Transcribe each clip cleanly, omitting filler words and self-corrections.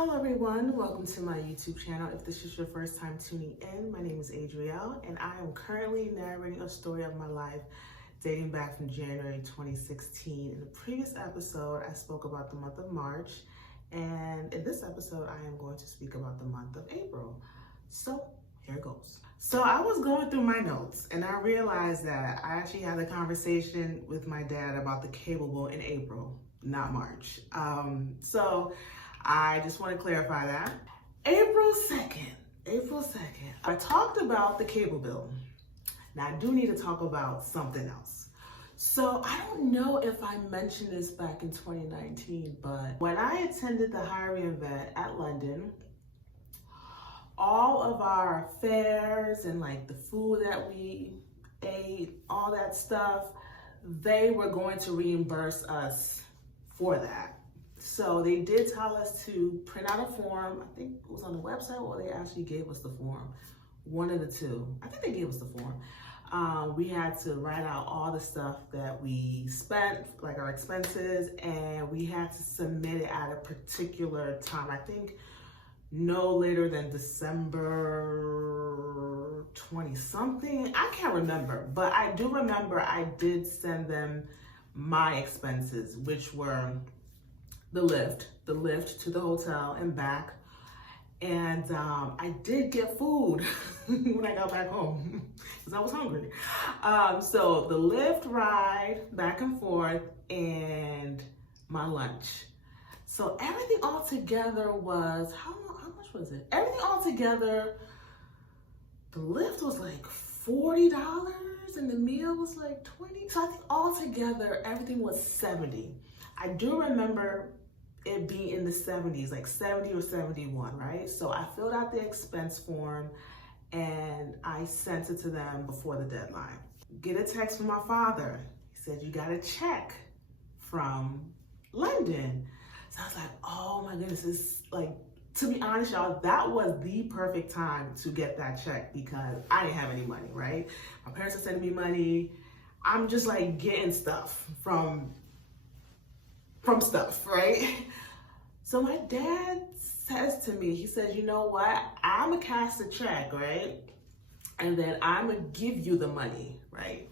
Hello everyone, welcome to my YouTube channel. If this is your first time tuning in, my name is Adrielle and I am currently narrating a story of my life dating back from January 2016. In the previous episode, I spoke about the month of March, and in this episode, I am going to speak about the month of April. So here goes. So I was going through my notes and I realized that I actually had a conversation with my dad about the cable bill in April, not March. So I just want to clarify that. April 2nd, I talked about the cable bill. Now I do need to talk about something else. So I don't know if I mentioned this back in 2019, but when I attended the hiring event at London, all of our fares and like the food that we ate, all that stuff, they were going to reimburse us for that. So they did tell us to print out a form. I think it was on the website, or they actually gave us the form. One of the two. I think they gave us the form. We had to write out all the stuff that we spent, like our expenses, and we had to submit it at a particular time. I think no later than December 20 something. I can't remember, but I do remember I did send them my expenses, which were the lift to the hotel and back. And I did get food when I got back home because I was hungry. So the lift ride back and forth and my lunch. So everything all together was, how much was it? Everything all together, the lift was like $40 and the meal was like $20. So I think all together, everything was $70. I do remember it being in the 70s, like 70 or 71, right? So I filled out the expense form and I sent it to them before the deadline. Get a text from my father. He said, you got a check from London. So I was like, oh my goodness, it's like, to be honest, y'all, that was the perfect time to get that check because I didn't have any money, right? My parents are sending me money. I'm just like getting stuff from stuff, right? So my dad says to me, he says, you know what? I'm gonna cash the check, right? And then I'm gonna give you the money, right?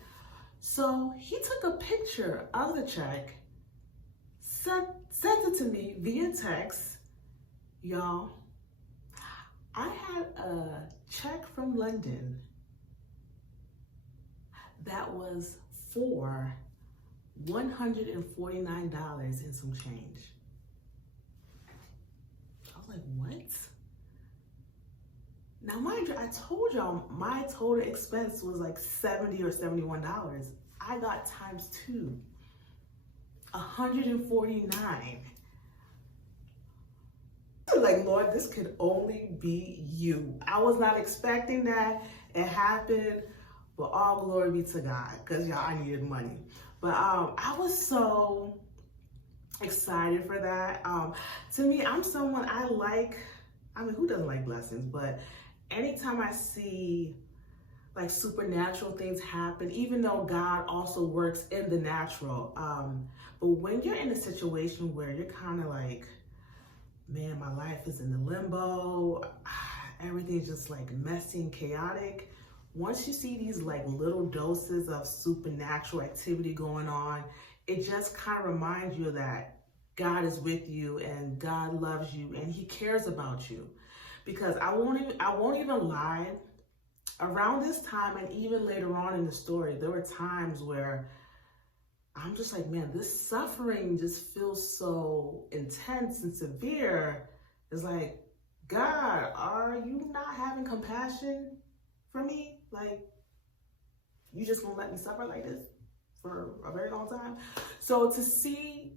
So he took a picture of the check, sent it to me via text. Y'all, I had a check from London that was for $149 and some change. I was like, what? Now mind you, I told y'all my total expense was like $70 or $71. I got times two, $149. Like, Lord, this could only be you. I was not expecting that. It happened, but all glory be to God, because y'all, I needed money. But I was so excited for that. To me, I'm someone who doesn't like blessings? But anytime I see like supernatural things happen, even though God also works in the natural, but when you're in a situation where you're kind of like, man, my life is in the limbo, everything's just like messy and chaotic. Once you see these like little doses of supernatural activity going on, it just kind of reminds you that God is with you and God loves you and he cares about you. Because I won't even lie, around this time and even later on in the story, there were times where I'm just like, man, this suffering just feels so intense and severe. It's like, God, are you not having compassion for me? Like, you just gonna let me suffer like this for a very long time? So to see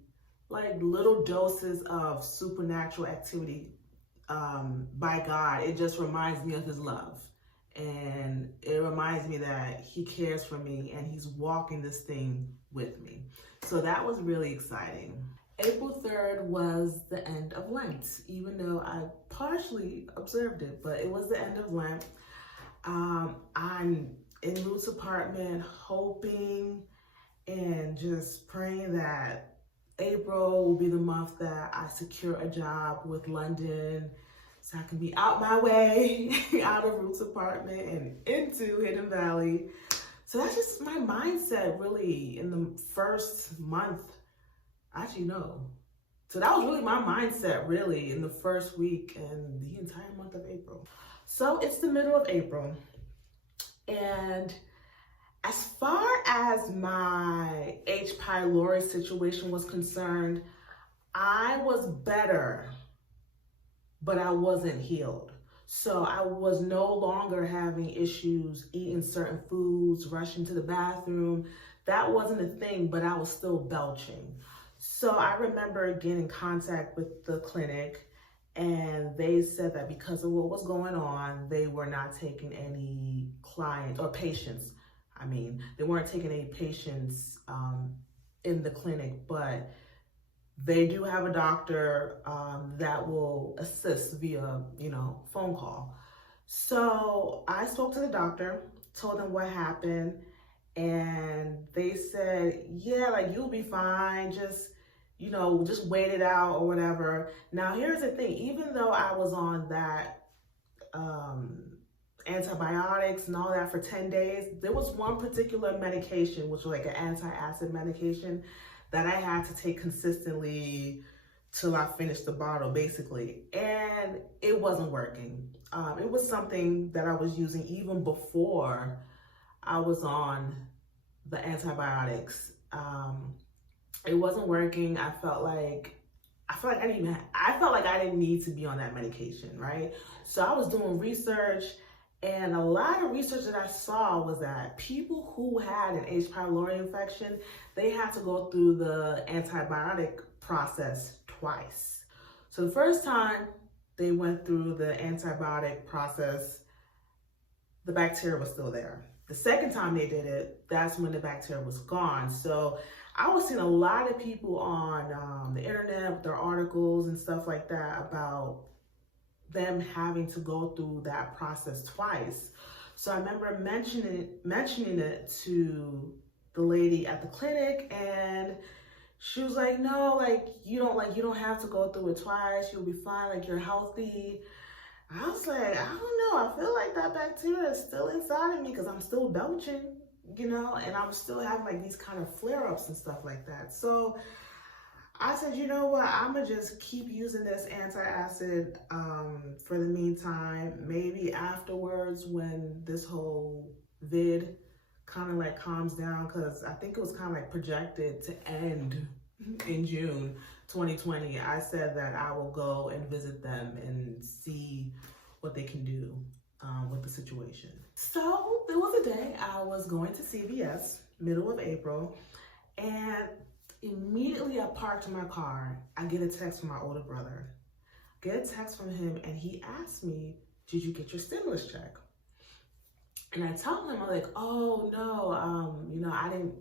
like little doses of supernatural activity by God, it just reminds me of his love. And it reminds me that he cares for me and he's walking this thing with me. So that was really exciting. April 3rd was the end of Lent, even though I partially observed it, but it was the end of Lent. I'm in Ruth's apartment hoping and just praying that April will be the month that I secure a job with London, so I can be out my way, out of Ruth's apartment and into Hidden Valley. So that's just my mindset really in the first month. Actually, no. So that was really my mindset really in the first week and the entire month of April. So it's the middle of April. And as far as my H. pylori situation was concerned, I was better, but I wasn't healed. So I was no longer having issues eating certain foods, rushing to the bathroom. That wasn't a thing, but I was still belching. So I remember getting in contact with the clinic, and they said that because of what was going on, they were not taking any clients or patients. They weren't taking any patients in the clinic, but they do have a doctor that will assist via, phone call. So I spoke to the doctor, told them what happened, and they said, yeah, like you'll be fine, just wait it out or whatever. Now, here's the thing, even though I was on that antibiotics and all that for 10 days, there was one particular medication, which was like an anti-acid medication, that I had to take consistently till I finished the bottle, basically. And it wasn't working. It was something that I was using even before I was on the antibiotics. It wasn't working. I felt like I didn't need to be on that medication, right? So I was doing research, and a lot of research that I saw was that people who had an H. pylori infection, they had to go through the antibiotic process twice. So the first time they went through the antibiotic process, the bacteria was still there. The second time they did it, that's when the bacteria was gone. So I was seeing a lot of people on the internet with their articles and stuff like that about them having to go through that process twice. So I remember mentioning it to the lady at the clinic, and she was like, no, you don't have to go through it twice. You'll be fine. Like, you're healthy. I was like, I don't know. I feel like that bacteria is still inside of me because I'm still belching, and I'm still having like these kind of flare-ups and stuff like that. So I said, you know what, I'm gonna just keep using this antacid for the meantime. Maybe afterwards when this whole vid kind of like calms down, because I think it was kind of like projected to end in June 2020. I said that I will go and visit them and see what they can do with the situation. So there was a day I was going to CVS, middle of April, and immediately I parked my car. I get a text from my older brother. Get a text from him, and he asked me, did you get your stimulus check? And I tell him, I'm like, oh no, I didn't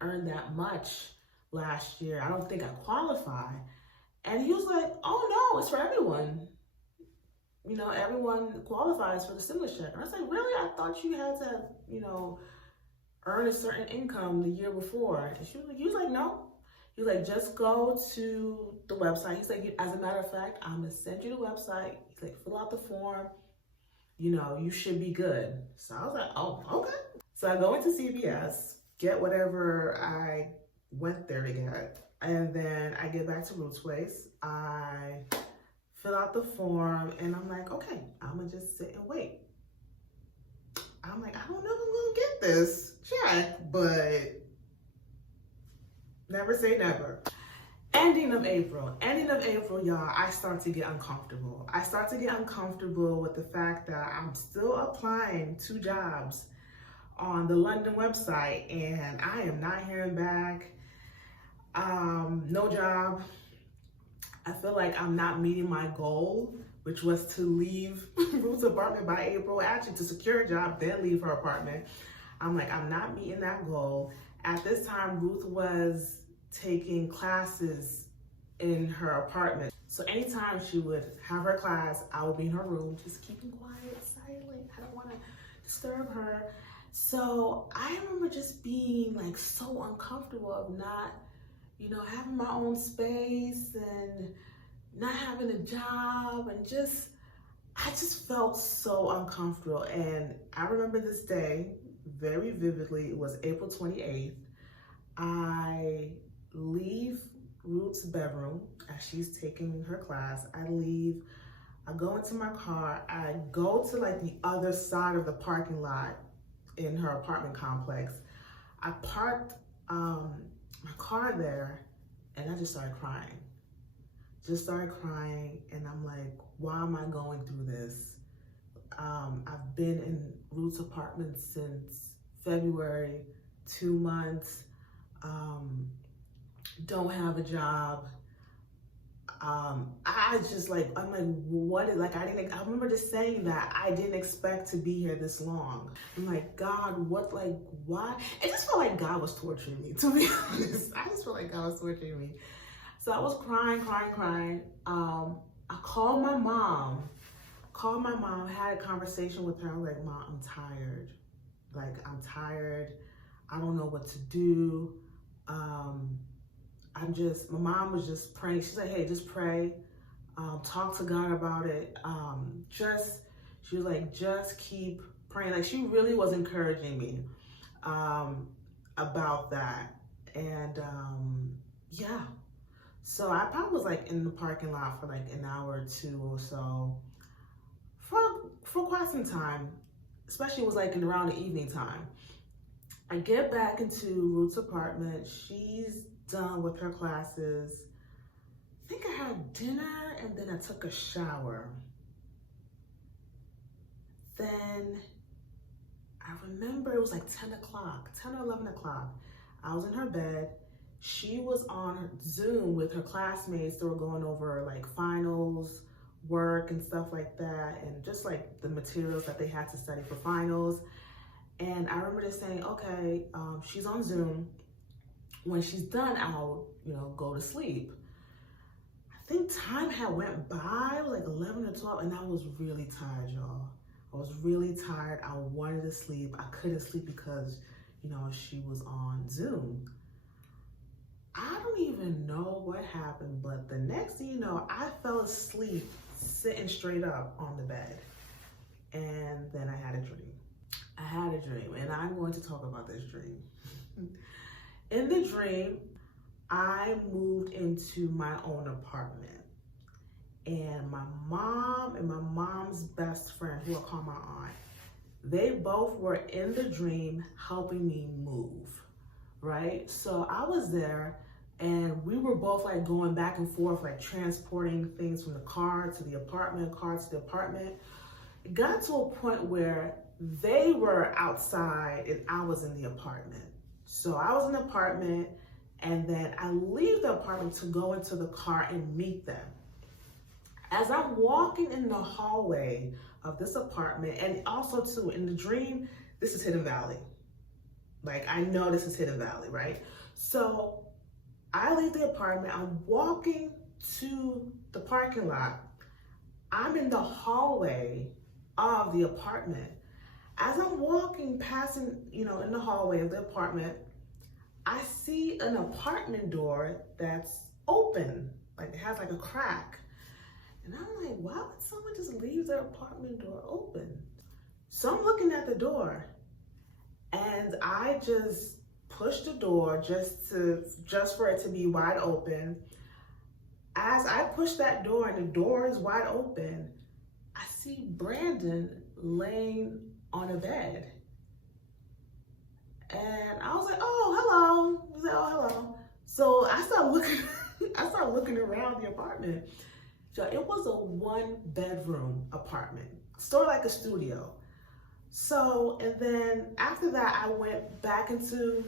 earn that much last year. I don't think I qualify. And he was like, oh no, it's for everyone. Everyone qualifies for the stimulus check. And I was like, really? I thought you had to, earn a certain income the year before. And he was like, no. He was like, just go to the website. He's like, as a matter of fact, I'm gonna send you the website. He's like, fill out the form. You should be good. So I was like, oh, okay. So I go into CVS, get whatever I went there to get. And then I get back to Roots Place. I fill out the form, and I'm like, okay, I'm gonna just sit and wait. I'm like, I don't know if I'm gonna get this check, but never say never. Ending of April, y'all, I start to get uncomfortable. I start to get uncomfortable with the fact that I'm still applying to jobs on the London website, and I am not hearing back. No job. I feel like I'm not meeting my goal, which was to leave Ruth's apartment by April, actually to secure a job, then leave her apartment. I'm like, I'm not meeting that goal. At this time, Ruth was taking classes in her apartment. So anytime she would have her class, I would be in her room, just keeping quiet, silent. I don't want to disturb her. So I remember just being like so uncomfortable of not you know, having my own space and not having a job, and I just felt so uncomfortable. And I remember this day very vividly. It was April 28th. I leave Ruth's bedroom as she's taking her class. I go into my car. I go to like the other side of the parking lot in her apartment complex. I parked my car there, and I just started crying. And I'm like, why am I going through this? I've been in Ruth's apartment since February, 2 months, don't have a job. I'm like, what is, like, I remember just saying that I didn't expect to be here this long. I'm like, God, what, like, why? It just felt like God was torturing me, to be honest. I just felt like God was torturing me. So I was crying. I called my mom, had a conversation with her. I was like, Mom, I'm tired. I don't know what to do. My mom was just praying. She said, hey, just pray. Talk to God about it. She was like, just keep praying. Like, she really was encouraging me about that. And yeah. So I probably was like in the parking lot for like an hour or two or so for quite some time, especially it was like around the evening time. I get back into Ruth's apartment. She's done with her classes. I think I had dinner and then I took a shower. Then I remember it was like 10 or 11 o'clock. I was in her bed. She was on Zoom with her classmates. They were going over like finals, work and stuff like that, and just like the materials that they had to study for finals. And I remember just saying, okay, she's on Zoom. When she's done, I'll, go to sleep. I think time had went by, like 11 or 12, and I was really tired, y'all. I was really tired. I wanted to sleep. I couldn't sleep because, she was on Zoom. I don't even know what happened, but the next thing you know, I fell asleep sitting straight up on the bed. And then I had a dream. And I'm going to talk about this dream. In the dream, I moved into my own apartment. And my mom and my mom's best friend, who I call my aunt, they both were in the dream helping me move, right? So I was there, and we were both like going back and forth, like transporting things from the car to the apartment, It got to a point where they were outside and I was in the apartment. So I was in the apartment, and then I leave the apartment to go into the car and meet them. As I'm walking in the hallway of this apartment, and also too, in the dream, this is Hidden Valley. Like, I know this is Hidden Valley, right? So I leave the apartment, I'm walking to the parking lot. I'm in the hallway of the apartment. As I'm walking, passing, in the hallway of the apartment, I see an apartment door that's open, like it has like a crack. And I'm like, why would someone just leave their apartment door open? So I'm looking at the door, and I just push the door just for it to be wide open. As I push that door and the door is wide open, I see Brandon laying on a bed. And I was like, oh, hello. He said, oh, hello. So I started looking around the apartment. So it was a 1-bedroom apartment, sort of like a studio. So, and then after that, I went back into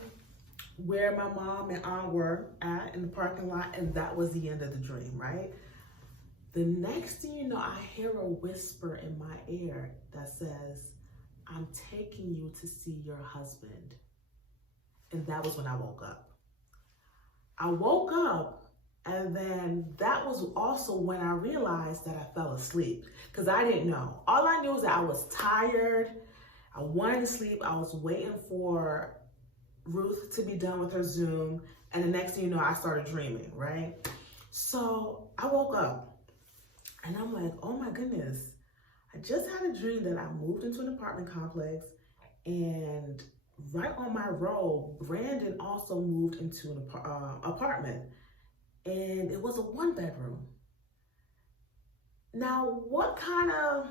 where my mom and aunt were at in the parking lot, and that was the end of the dream, right? The next thing you know, I hear a whisper in my ear that says, I'm taking you to see your husband. And that was when I woke up. I woke up, and then that was also when I realized that I fell asleep, because I didn't know. All I knew was that I was tired. I wanted to sleep. I was waiting for Ruth to be done with her Zoom, And the next thing you know, I started dreaming, right? So I woke up and I'm like, oh my goodness, I just had a dream that I moved into an apartment complex, and right on my row, Brandon also moved into an apartment, and it was a 1-bedroom. Now, what kind of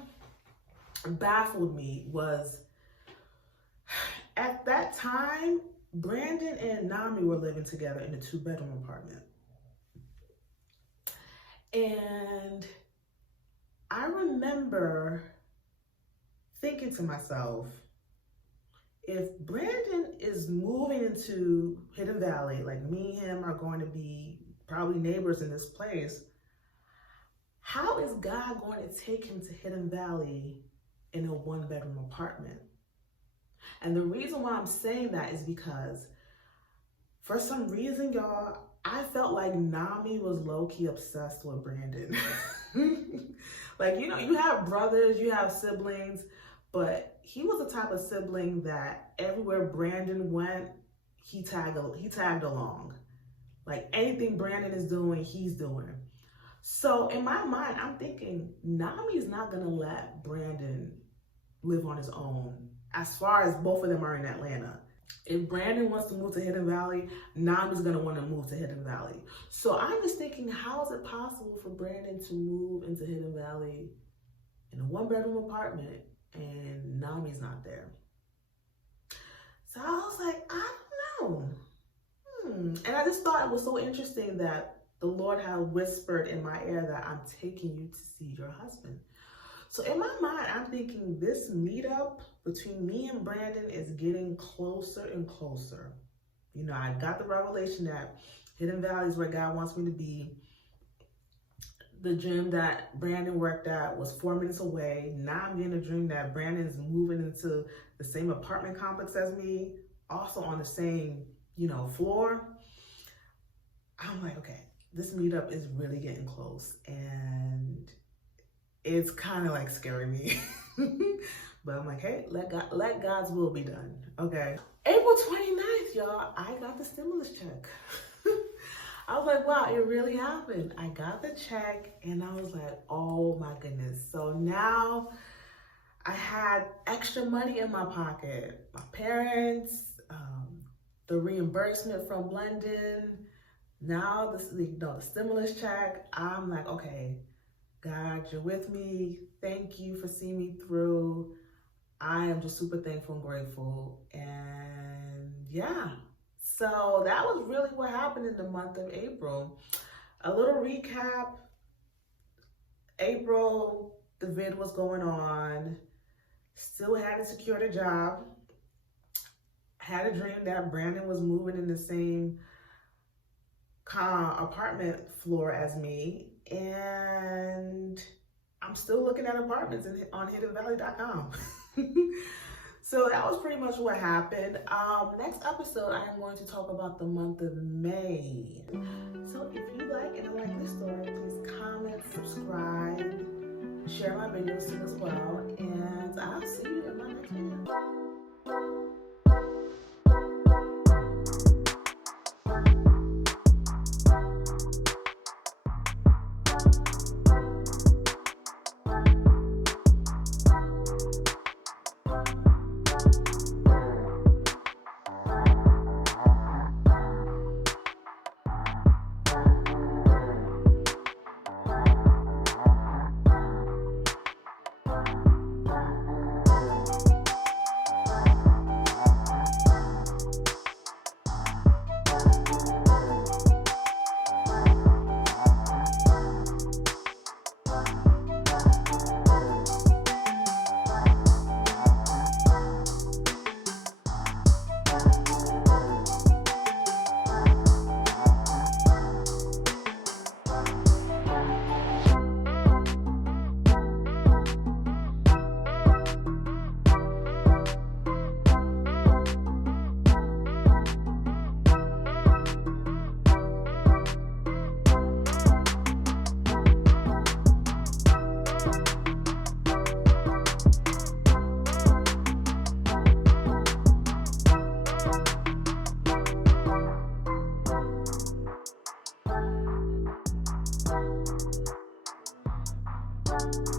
baffled me was, at that time, Brandon and Nami were living together in a 2-bedroom apartment. And I remember thinking to myself, if Brandon is moving into Hidden Valley, like me and him are going to be probably neighbors in this place, how is God going to take him to Hidden Valley in a 1-bedroom apartment? And the reason why I'm saying that is because for some reason, y'all, I felt like Nami was low-key obsessed with Brandon. Like, you know, you have brothers, you have siblings, but he was the type of sibling that everywhere Brandon went, he tagged along. Like, anything Brandon is doing, he's doing. So in my mind, I'm thinking, Nami's not gonna let Brandon live on his own as far as both of them are in Atlanta. If Brandon wants to move to Hidden Valley, Nami's gonna want to move to Hidden Valley. So I'm just thinking, how is it possible for Brandon to move into Hidden Valley in a 1-bedroom apartment and Nami's not there? So I was like, I don't know. And I just thought it was so interesting that the Lord had whispered in my ear that I'm taking you to see your husband. So in my mind, I'm thinking this meetup between me and Brandon is getting closer and closer. You know, I got the revelation that Hidden Valley is where God wants me to be. The gym that Brandon worked at was 4 minutes away. Now I'm getting a dream that Brandon's moving into the same apartment complex as me, also on the same, you know, floor. I'm like, okay, this meetup is really getting close, and it's kind of like scaring me. But I'm like, hey, let God's will be done, okay? April 29th, y'all, I got the stimulus check. I was like, wow, it really happened. I got the check, and I was like, oh my goodness. So now I had extra money in my pocket. My parents, the reimbursement from Blendon, now the stimulus check. I'm like, okay, God, you're with me. Thank you for seeing me through. I am just super thankful and grateful. And yeah, so that was really what happened in the month of April. A little recap. April, the vid was going on. Still hadn't secured a job. Had a dream that Brandon was moving in the same apartment floor as me. And I'm still looking at apartments on hiddenvalley.com. So that was pretty much what happened. Next episode, I am going to talk about the month of May. So if you like and I like this story, please comment, subscribe, share my videos too as well, and I'll see you in my next video. y'all.